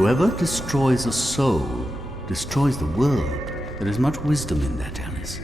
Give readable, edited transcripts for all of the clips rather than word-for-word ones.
Whoever destroys a soul destroys the world. There is much wisdom in that, Alice.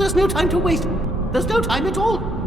There's no time to waste. There's no time at all.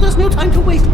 There's no time to waste.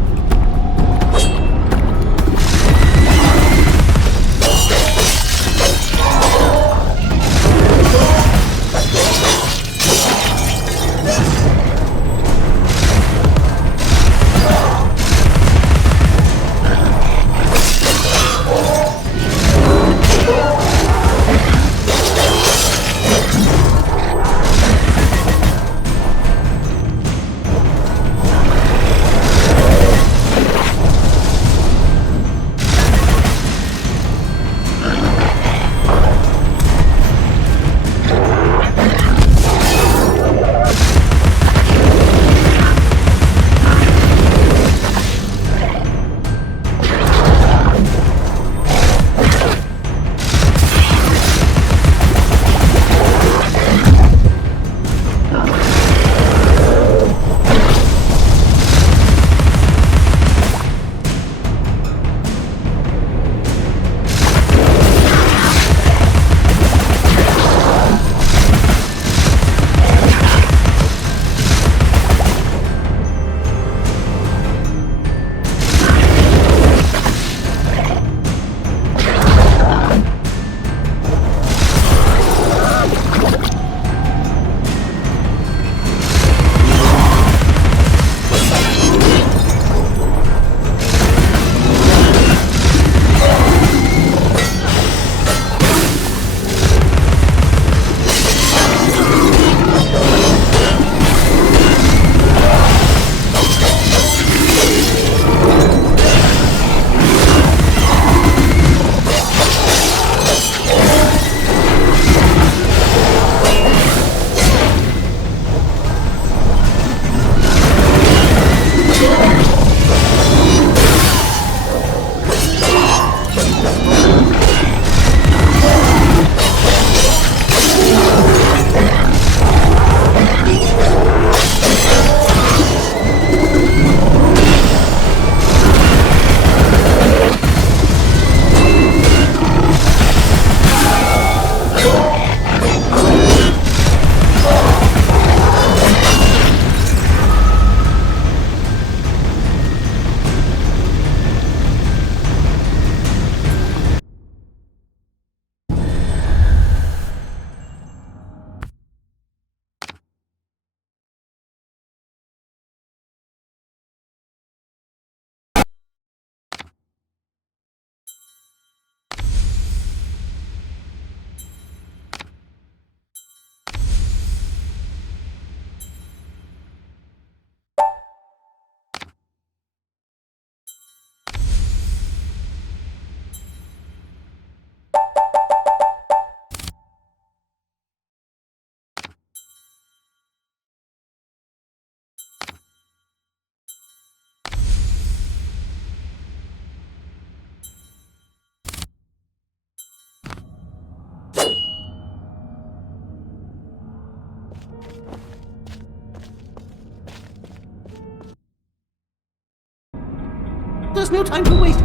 There's no time to waste.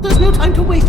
There's no time to waste.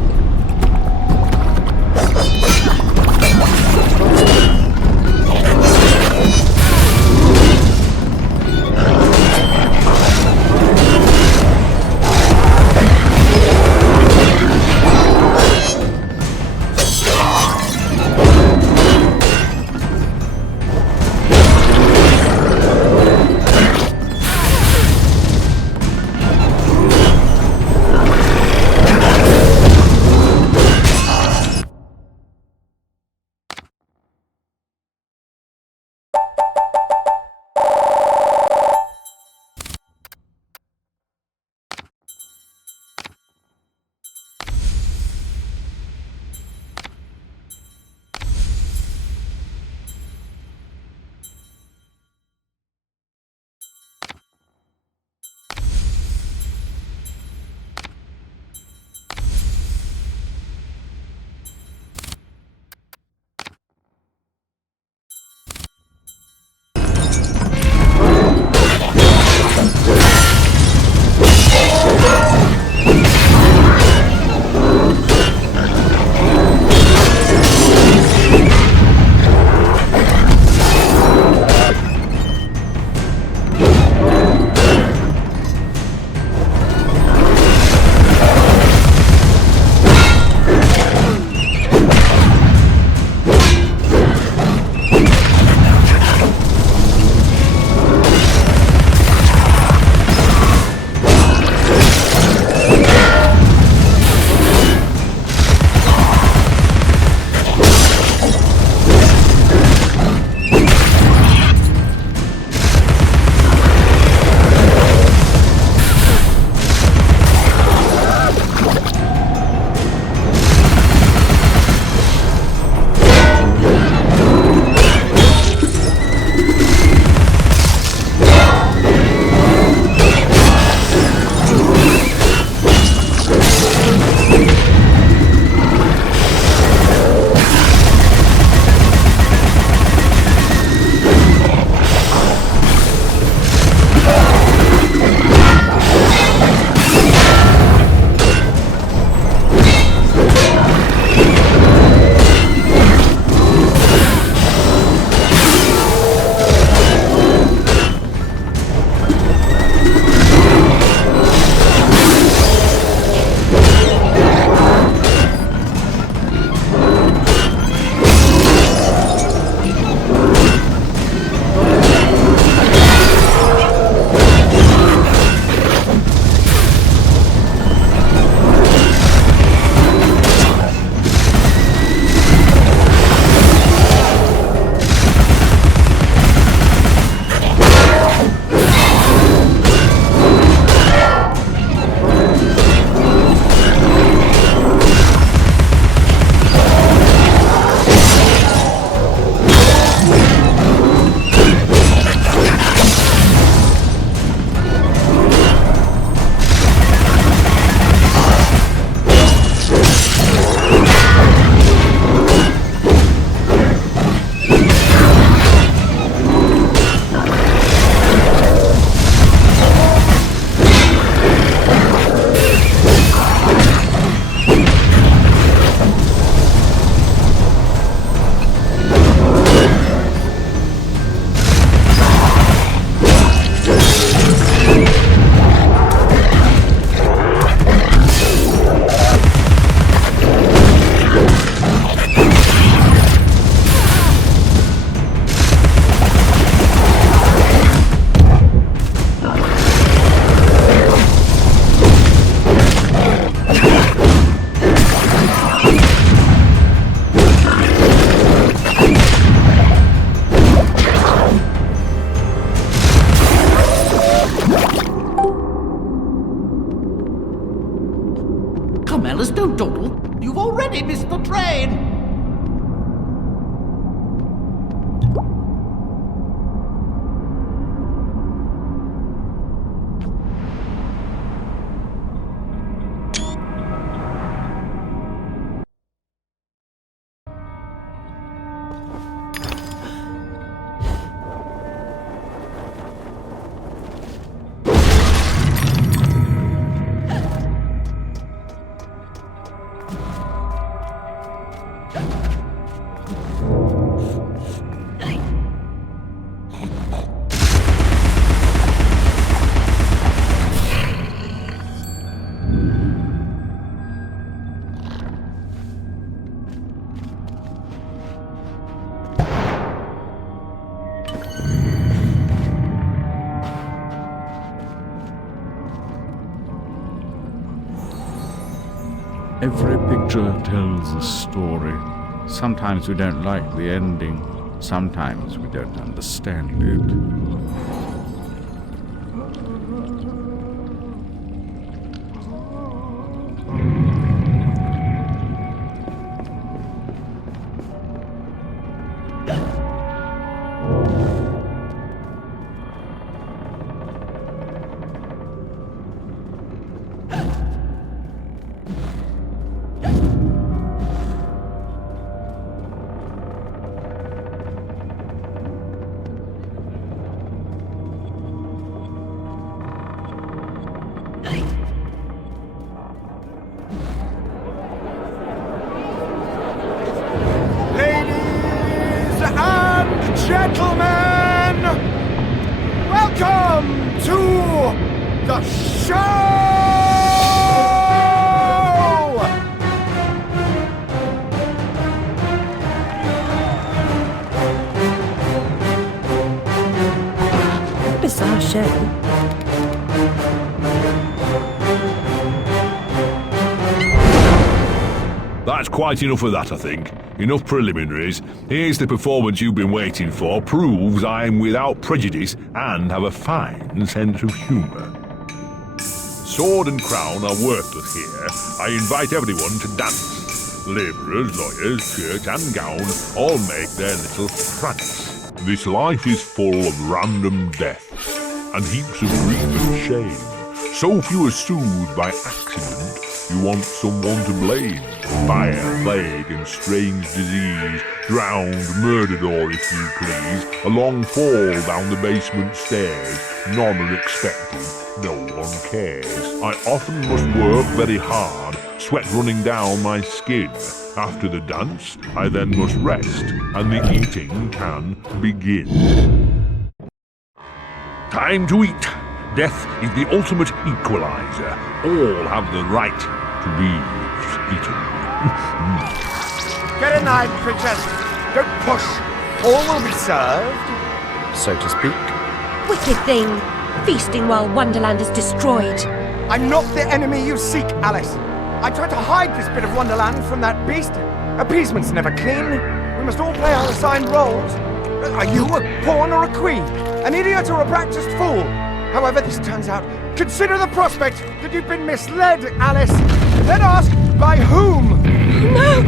Come, Alice, don't dawdle. You've already missed the train. Every picture tells a story. Sometimes we don't like the ending. Sometimes we don't understand it. Gentlemen, welcome to the show! Bizarre show. That's quite enough of that, I think. Enough preliminaries. Here's the performance you've been waiting for. Proves I'm without prejudice and have a fine sense of humour. Sword and crown are worthless here. I invite everyone to dance. Labourers, lawyers, shirt and gown all make their little prance. This life is full of random deaths and heaps of grief and shame. So few are soothed by accident. You want someone to blame. Fire, plague, and strange disease. Drowned, murdered, or if you please, a long fall down the basement stairs. None are expected, no one cares. I often must work very hard, sweat running down my skin. After the dance, I then must rest, and the eating can begin. Time to eat. Death is the ultimate equalizer. All have the right to be eaten. Get a knife, princess. Don't push. All will be served, so to speak. Wicked thing. Feasting while Wonderland is destroyed. I'm not the enemy you seek, Alice. I tried to hide this bit of Wonderland from that beast. Appeasement's never clean. We must all play our assigned roles. Are you a pawn or a queen? An idiot or a practiced fool? However this turns out, consider the prospect that you've been misled, Alice. Then ask, by whom? No!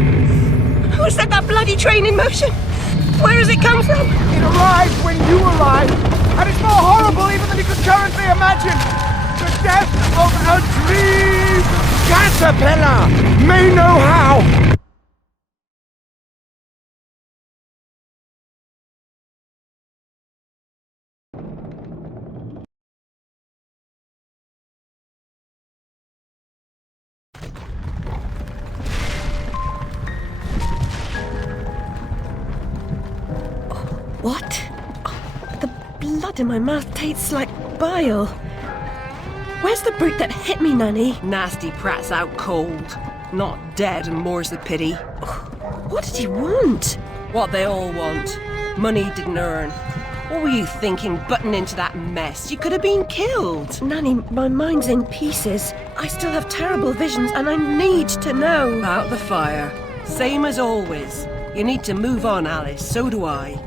Who set that bloody train in motion? Where has it come from? It arrived when you arrived, and it's more horrible even than you could currently imagine. The death of a dream caterpillar may know how. What? Oh, the blood in my mouth tastes like bile. Where's the brute that hit me, Nanny? Nasty prat's out cold. Not dead, and more's the pity. What did he want? What they all want. Money he didn't earn. What were you thinking, butting into that mess? You could have been killed. Nanny, my mind's in pieces. I still have terrible visions, and I need to know. Out the fire. Same as always. You need to move on, Alice. So do I.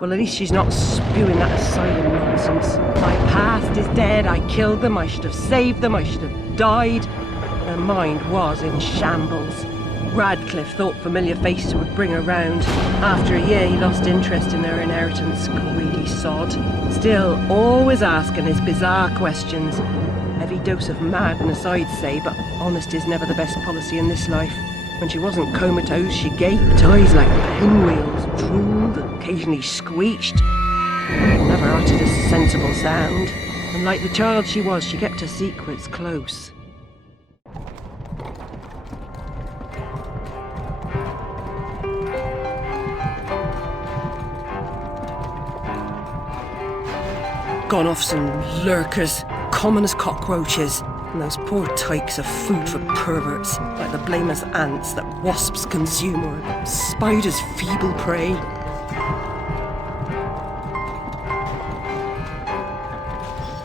Well, at least she's not spewing that asylum nonsense. My past is dead. I killed them. I should have saved them. I should have died. Her mind was in shambles. Radcliffe thought familiar faces would bring her round. After a year, he lost interest in their inheritance, greedy sod. Still, always asking his bizarre questions. Heavy dose of madness, I'd say, but honesty's never the best policy in this life. When she wasn't comatose, she gaped, eyes like pinwheels, drooled, occasionally screeched. Never uttered a sensible sound. And like the child she was, she kept her secrets close. Gone off some lurkers, common as cockroaches. And those poor tykes are food for perverts, like the blameless ants that wasps consume or spiders' feeble prey.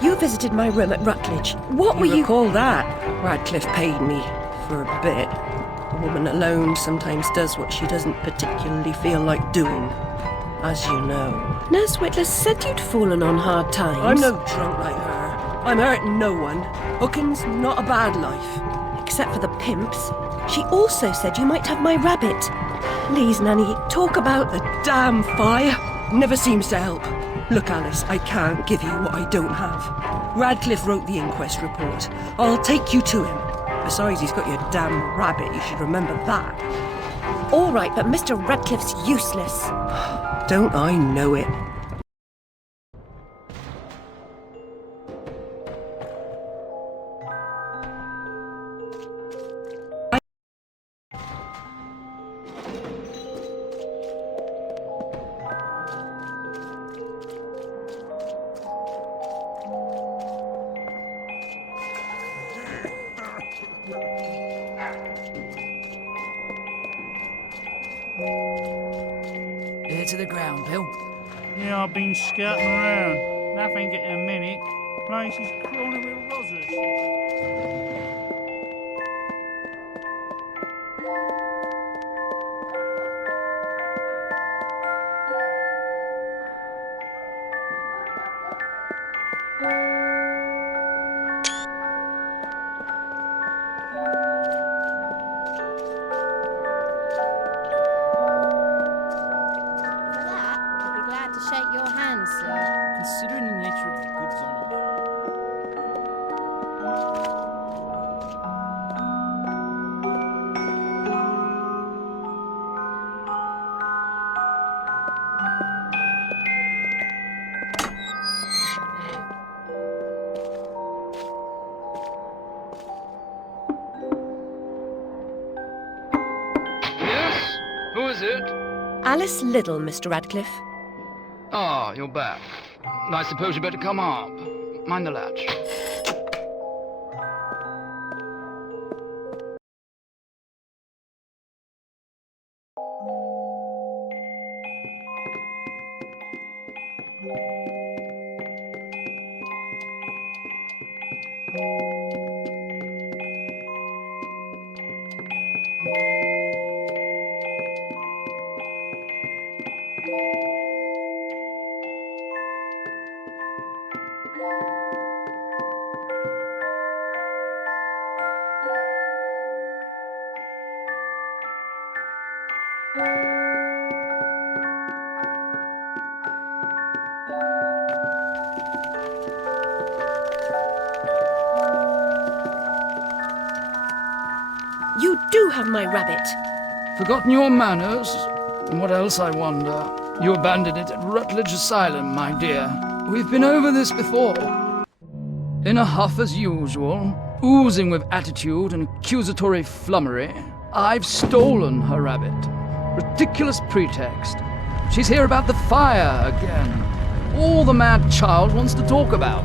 You visited my room at Rutledge. What were you... Recall that? Radcliffe paid me for a bit. A woman alone sometimes does what she doesn't particularly feel like doing, as you know. Nurse Whitler said you'd fallen on hard times. I'm no drunk like her. I'm hurting no one. Hooking's not a bad life. Except for the pimps. She also said you might have my rabbit. Please, Nanny, talk about... The damn fire never seems to help. Look, Alice, I can't give you what I don't have. Radcliffe wrote the inquest report. I'll take you to him. Besides, he's got your damn rabbit. You should remember that. All right, but Mr. Radcliffe's useless. Don't I know it? Ear to the ground, Bill. Yeah, I've been scouting around. Nothing at the minute. Place is crawling with rozzers. To shake your hand, sir. Considering the nature of the goods on offer. Yes? Who is it? Alice Liddell, Mr. Radcliffe. Ah, you're back. I suppose you better come up. Mind the latch. You do have my rabbit. Forgotten your manners? What else, I wonder? You abandoned it at Rutledge Asylum, my dear. We've been over this before. In a huff as usual, oozing with attitude and accusatory flummery, I've stolen her rabbit. Ridiculous pretext. She's here about the fire again. All the mad child wants to talk about.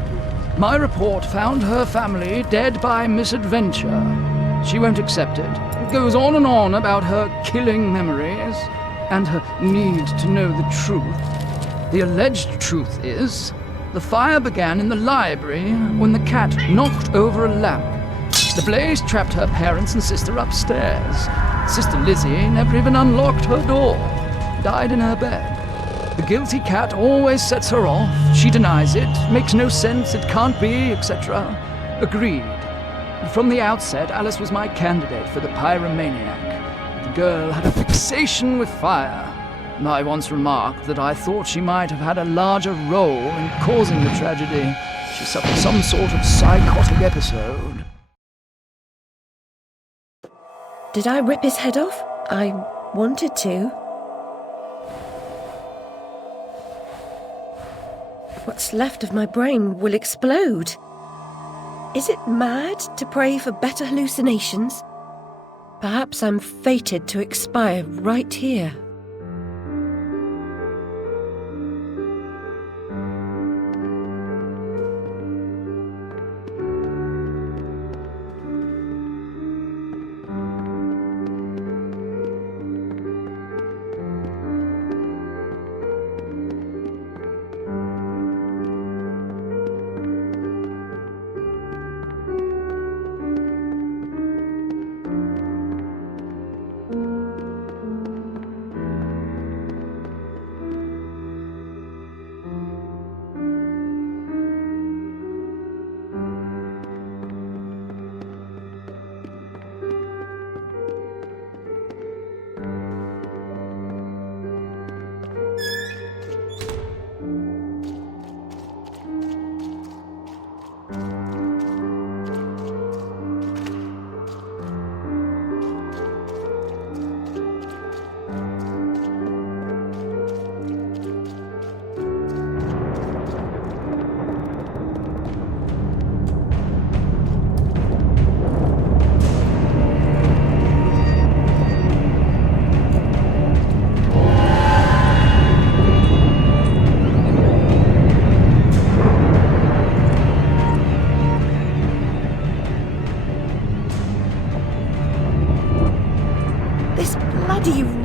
My report found her family dead by misadventure. She won't accept it. It goes on about her killing memories and her need to know the truth. The alleged truth is, the fire began in the library when the cat knocked over a lamp. The blaze trapped her parents and sister upstairs. Sister Lizzie never even unlocked her door. Died in her bed. The guilty cat always sets her off. She denies it, makes no sense, it can't be, etc. Agreed. From the outset, Alice was my candidate for the pyromaniac. The girl had a fixation with fire. I once remarked that I thought she might have had a larger role in causing the tragedy. She suffered some sort of psychotic episode. Did I rip his head off? I wanted to. What's left of my brain will explode. Is it mad to pray for better hallucinations? Perhaps I'm fated to expire right here.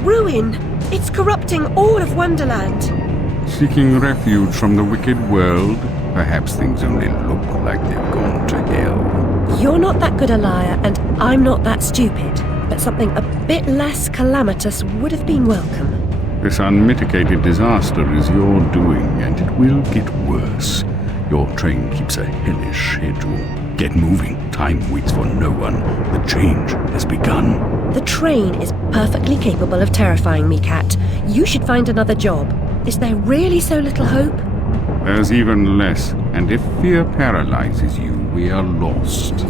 Ruin! It's corrupting all of Wonderland. Seeking refuge from the wicked world, perhaps things only look like they've gone to hell. You're not that good a liar, and I'm not that stupid. But something a bit less calamitous would have been welcome. This unmitigated disaster is your doing, and it will get worse. Your train keeps a hellish schedule. Get moving. Time waits for no one. The change has begun. The train is perfectly capable of terrifying me, Cat. You should find another job. Is there really so little hope? There's even less, and if fear paralyzes you, we are lost.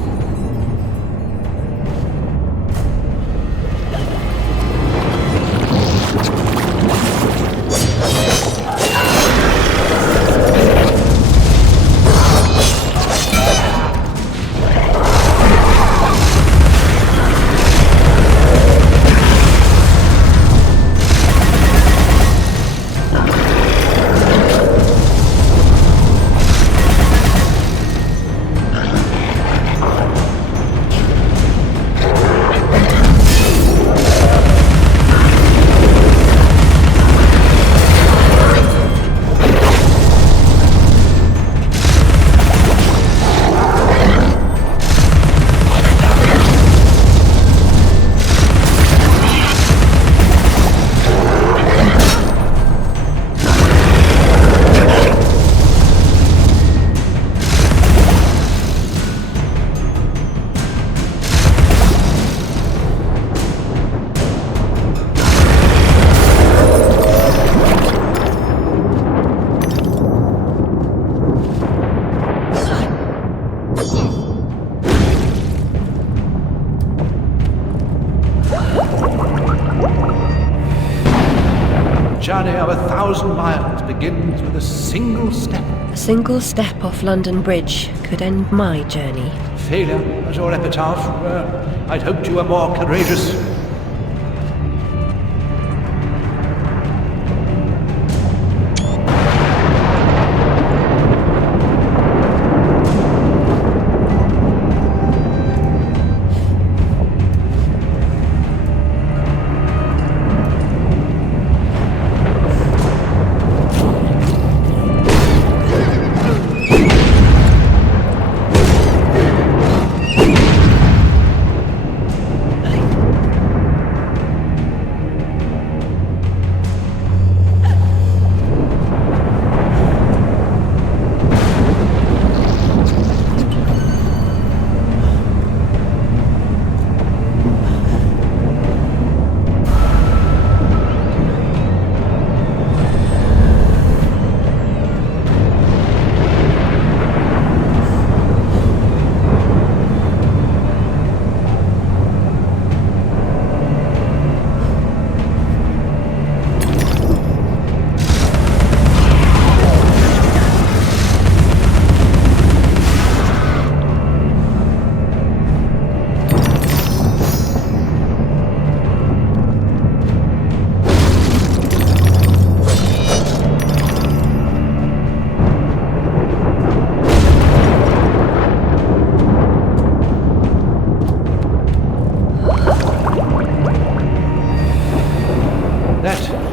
Journey of 1,000 miles begins with a single step. A single step off London Bridge could end my journey. Failure as your epitaph. I'd hoped you were more courageous.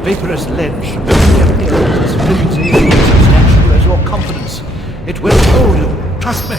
vaporous ledge only appears as flimsy and insubstantial as your confidence. It will hold you, trust me.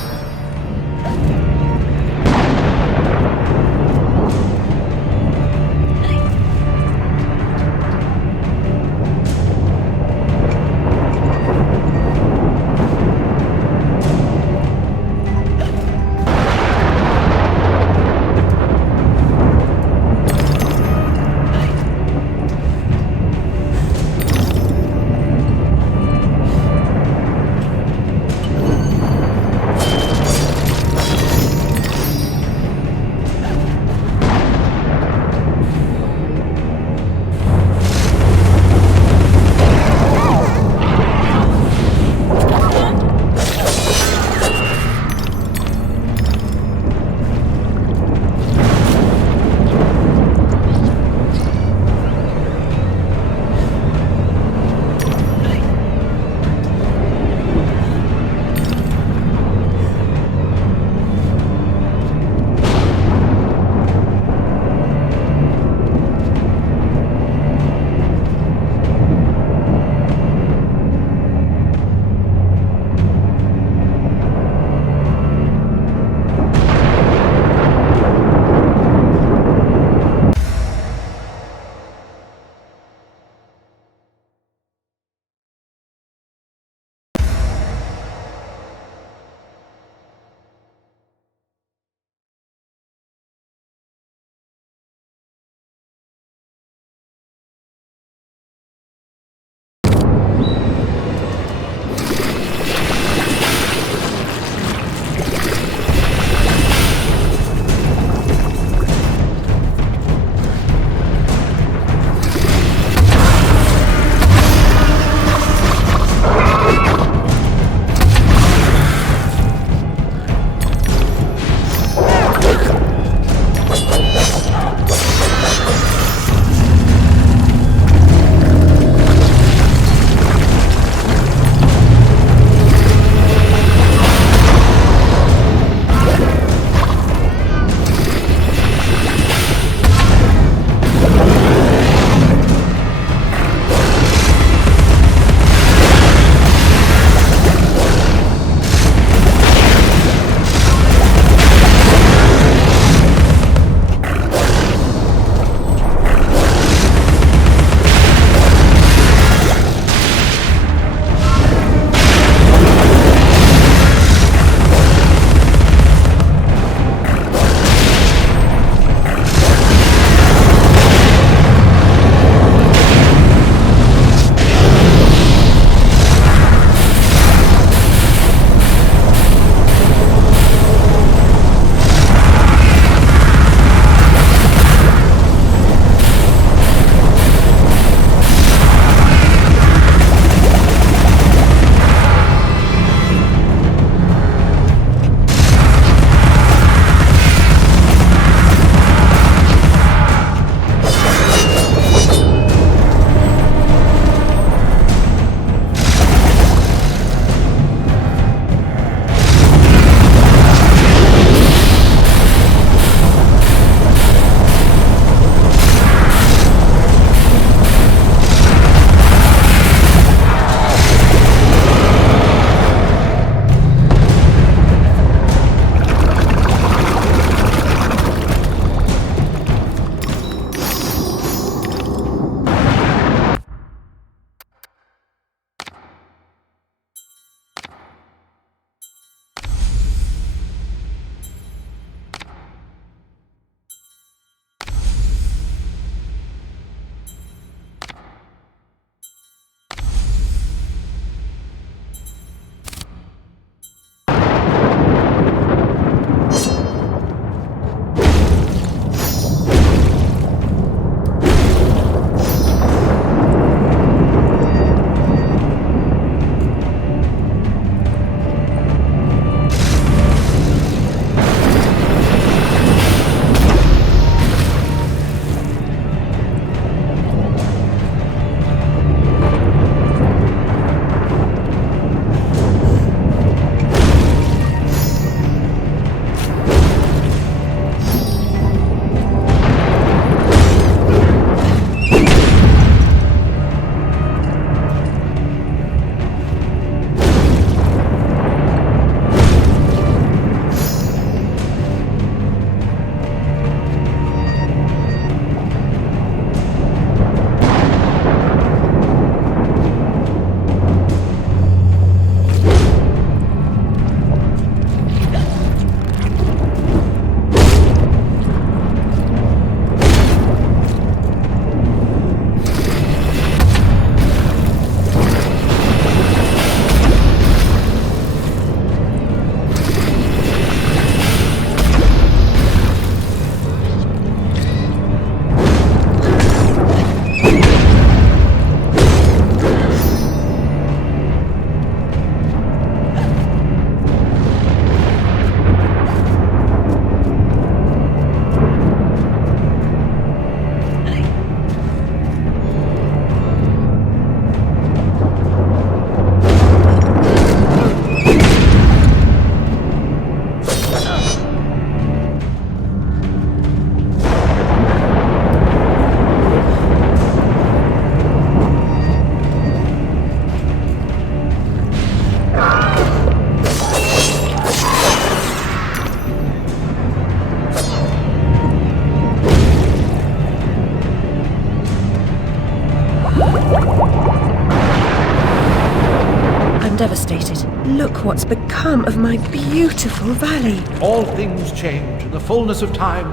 Look what's become of my beautiful valley. All things change in the fullness of time,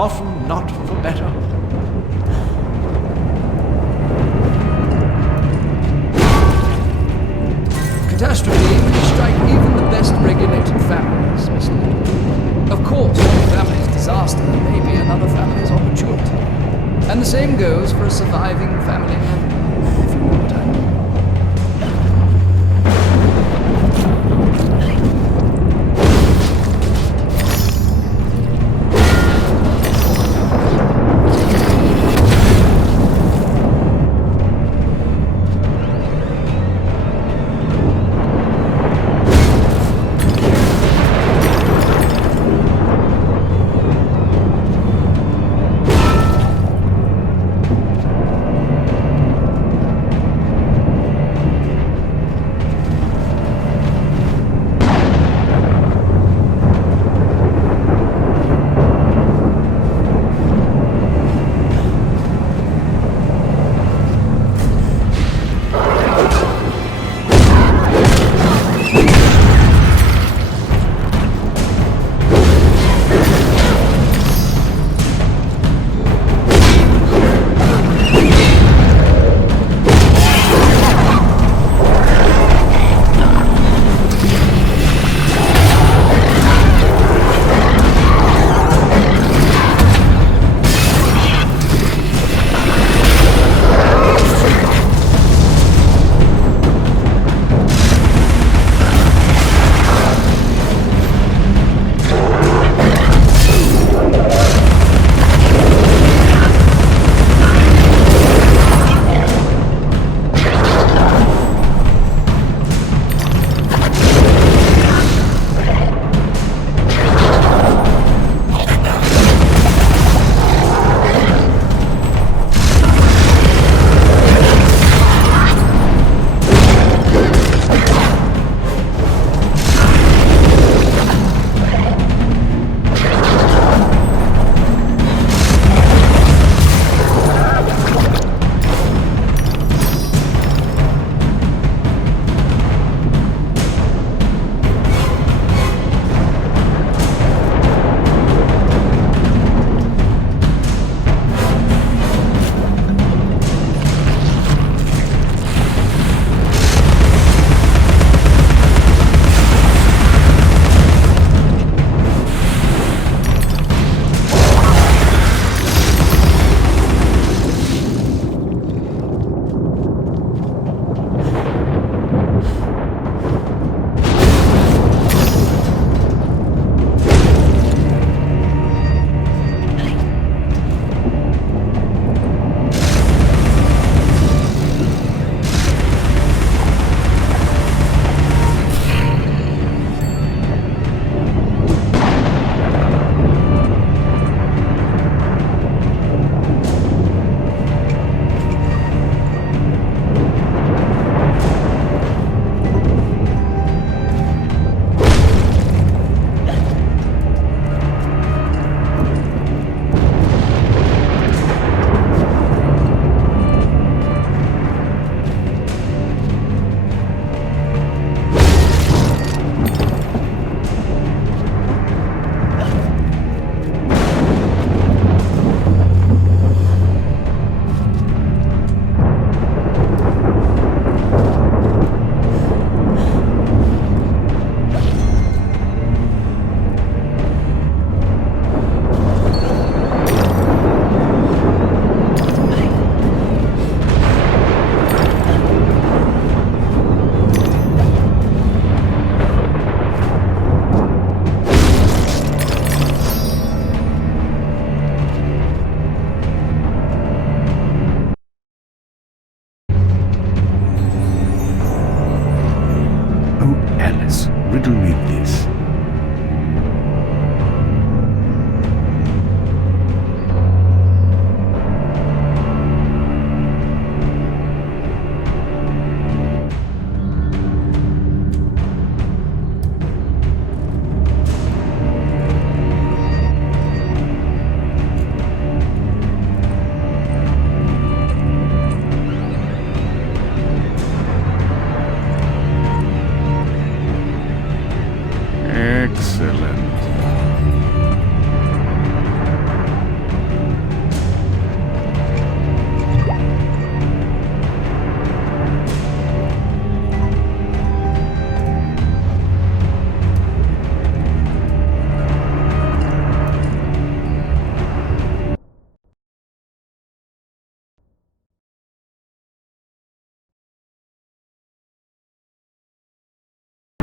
often not for better. Catastrophe may strike even the best regulated families, Miss Lord. Of course, one family's disaster may be another family's opportunity. And the same goes for a surviving family